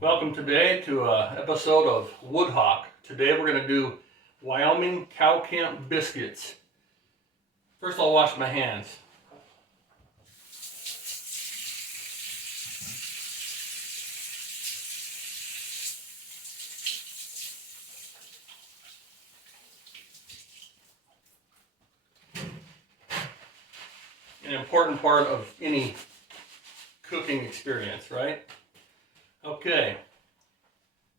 Welcome today to an episode of Woodhawk. Today we're going to do Wyoming cow camp biscuits. First I'll wash my hands. An important part of any cooking experience, right? Okay.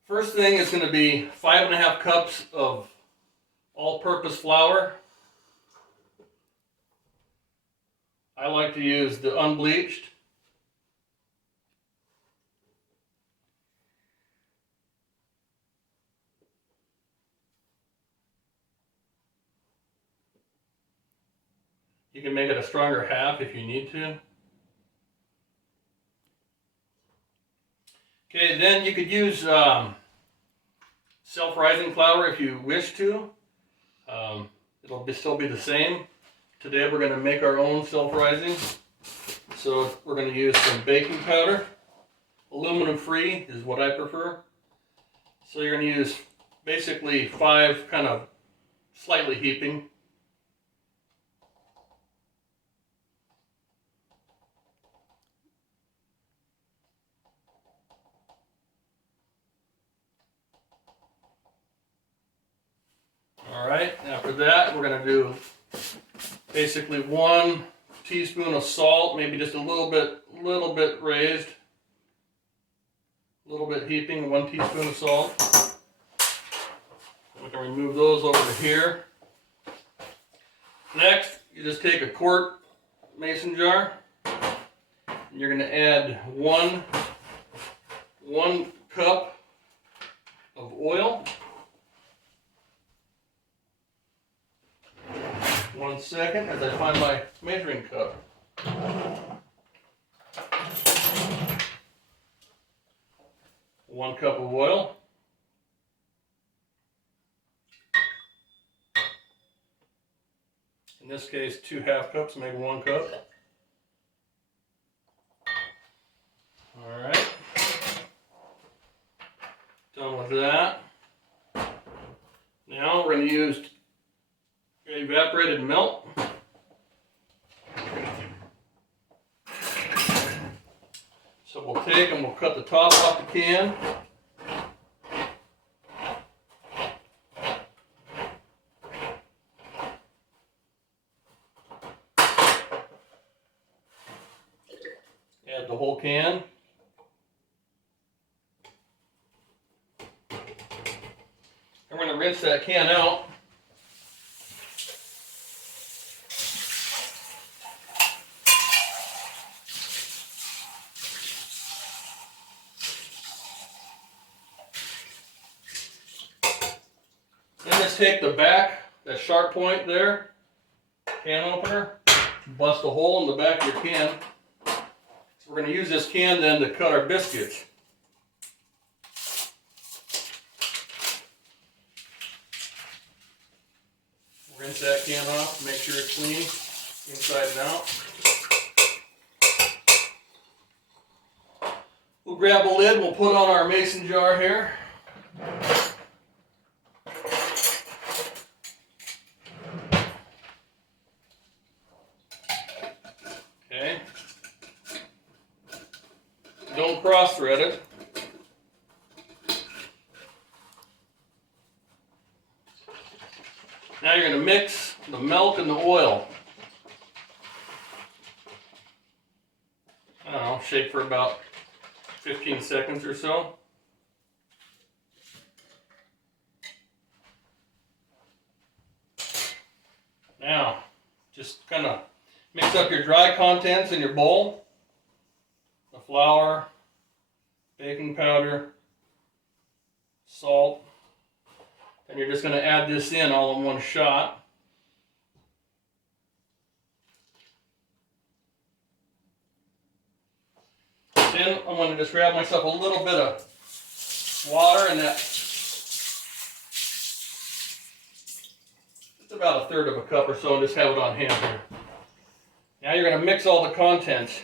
First thing is going to be 5.5 cups of all-purpose flour. I like to use the unbleached. You can make it a stronger half if you need to. Okay, then you could use self-rising flour if you wish to. It'll still be the same. Today we're going to make our own self-rising. So we're going to use some baking powder. Aluminum free is what I prefer. So you're going to use basically 5 kind of slightly heaping. Alright, after that we're going to do basically 1 teaspoon of salt, maybe just a little bit raised, a little bit heaping, 1 teaspoon of salt. Then we can remove those over to here. Next, you just take a quart mason jar, and you're going to add one cup of oil. 1 second as I find my measuring cup. One cup of oil. In this case, 2 half cups make 1 cup. Alright. Done with that. Now we're going to use evaporated milk. So we'll take and we'll cut the top off the can. Add the whole can. And we're going to rinse that can out. Then just take the back, that sharp point there, can opener, bust a hole in the back of your can. So we're going to use this can then to cut our biscuits. Rinse that can off, make sure it's clean, inside and out. We'll grab a lid, we'll put on our mason jar here. Okay. Don't cross thread it. Now you're going to mix the milk and the oil. I don't know, shake for about 15 seconds or so. Now, just kind of mix up your dry contents in your bowl. The flour, baking powder, salt. And you're just going to add this in all in one shot. Then I'm going to just grab myself a little bit of water and that. It's about 1/3 of a cup or so, and just have it on hand here. Now you're going to mix all the contents.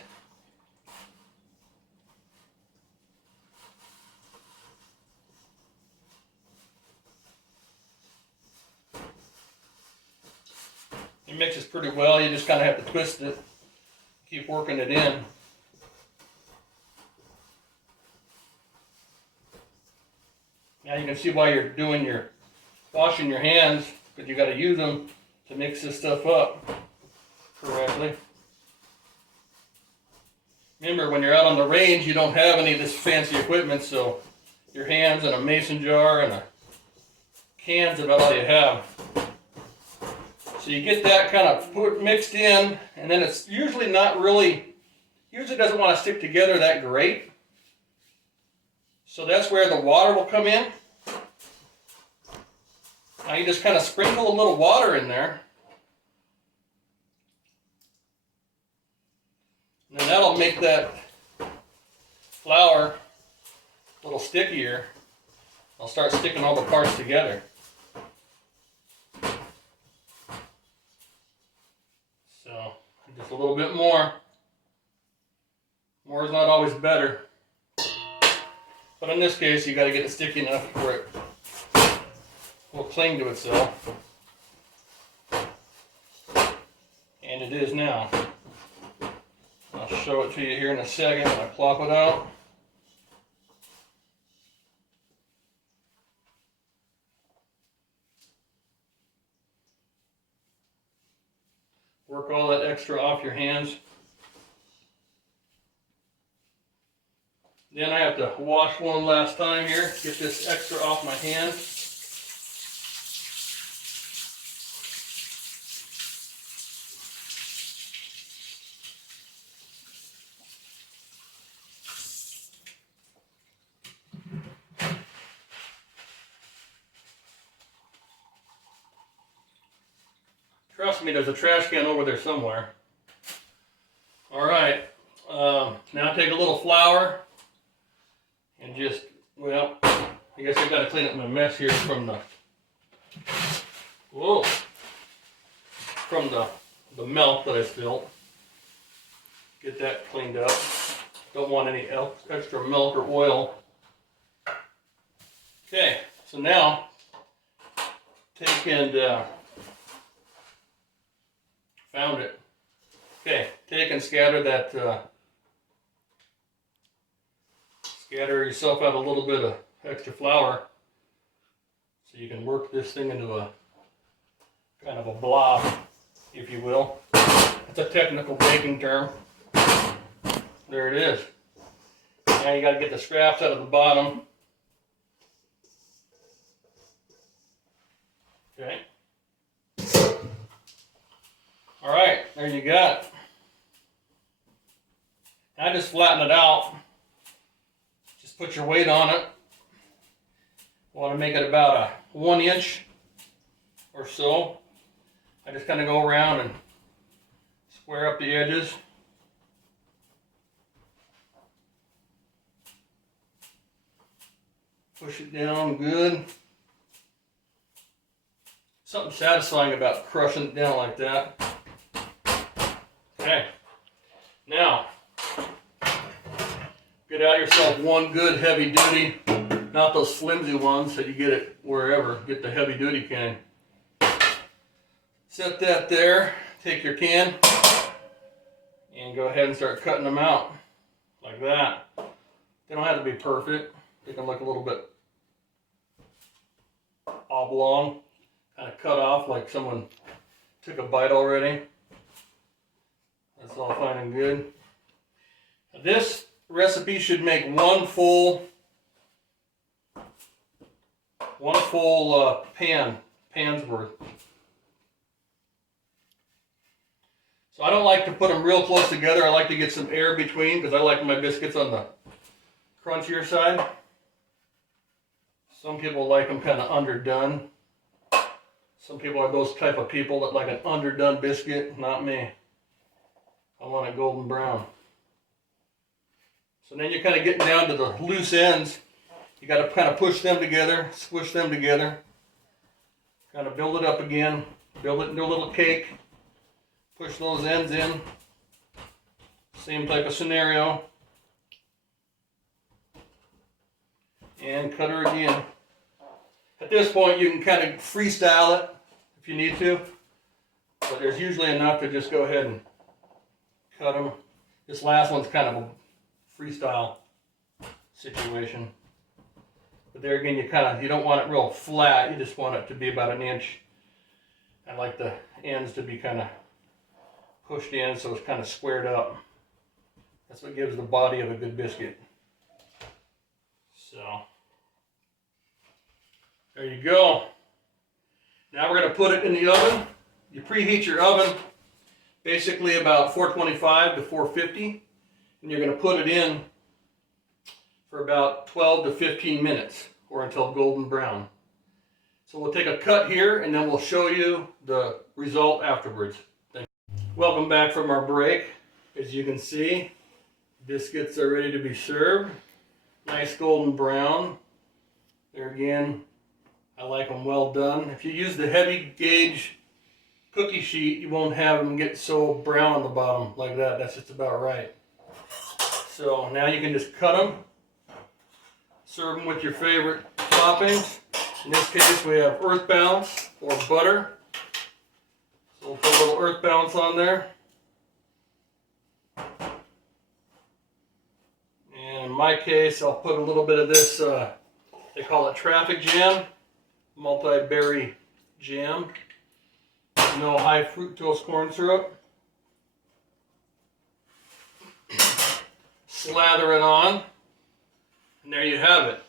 It mixes pretty well. You just kind of have to twist it, keep working it in. Now you can see why you're washing your hands, because you got to use them to mix this stuff up correctly. Remember, when you're out on the range, you don't have any of this fancy equipment, so your hands and a mason jar and a can's about all you have. So you get that kind of mixed in, and then it's usually doesn't want to stick together that great. So that's where the water will come in. Now you just kind of sprinkle a little water in there. And then that'll make that flour a little stickier. I'll start sticking all the parts together. So, just a little bit more. More is not always better. But in this case, you got to get it sticky enough where it will cling to itself. And it is now. I'll show it to you here in a second when I plop it out. Work all that extra off your hands. Then I have to wash one last time here, get this extra off my hand. Trust me, there's a trash can over there somewhere. Alright, now take a little flour and just, well, I guess I gotta clean up my mess here from the milk that I spilled. Get that cleaned up. Don't want any extra milk or oil. Okay, so now take and found it. Okay, take and scatter that, scatter yourself out a little bit of extra flour so you can work this thing into a kind of a blob, if you will. That's a technical baking term. There it is. Now you got to get the scraps out of the bottom. Okay. All right, there you got it. Now just flatten it out. Just put your weight on it. Want to make it about a 1 inch or so. I just kind of go around and square up the edges. Push it down good. Something satisfying about crushing it down like that. Okay, now get out yourself one good heavy duty, not those flimsy ones that you get it wherever. Get the heavy duty can. Set that there, take your can, and go ahead and start cutting them out like that. They don't have to be perfect. They can look a little bit oblong, kind of cut off like someone took a bite already. That's all fine and good. This recipe should make one full pan's worth. So I don't like to put them real close together. I like to get some air between because I like my biscuits on the crunchier side. Some people like them kind of underdone. Some people are those type of people that like an underdone biscuit. Not me. I want it golden brown. So then you're kind of getting down to the loose ends. You got to kind of push them together, squish them together. Kind of build it up again. Build it into a little cake. Push those ends in. Same type of scenario. And cut her again. At this point you can kind of freestyle it if you need to. But there's usually enough to just go ahead and cut them. This last one's kind of a freestyle situation. But there again, you don't want it real flat. You just want it to be about an inch. I like the ends to be kind of pushed in so it's kind of squared up. That's what gives the body of a good biscuit. So, there you go. Now we're going to put it in the oven. You preheat your oven basically about 425 to 450, and you're going to put it in for about 12 to 15 minutes or until golden brown. So we'll take a cut here and then we'll show you the result afterwards. Welcome back from our break. As you can see, biscuits are ready to be served. Nice golden brown. There again, I like them well done. If you use the heavy gauge cookie sheet, you won't have them get so brown on the bottom like that. That's just about right. So now you can just cut them. Serve them with your favorite toppings. In this case, we have earth bounce or butter. So we'll put a little earth bounce on there. And in my case, I'll put a little bit of this, they call it traffic jam, multi-berry jam. No high fructose corn syrup. Slather it on. And there you have it.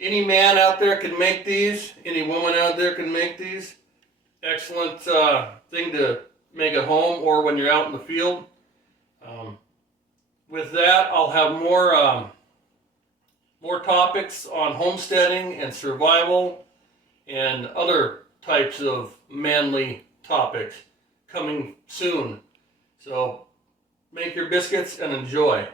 Any man out there can make these. Any woman out there can make these. Excellent thing to make at home or when you're out in the field. With that, I'll have more topics on homesteading and survival and other types of manly topics coming soon. So make your biscuits and enjoy.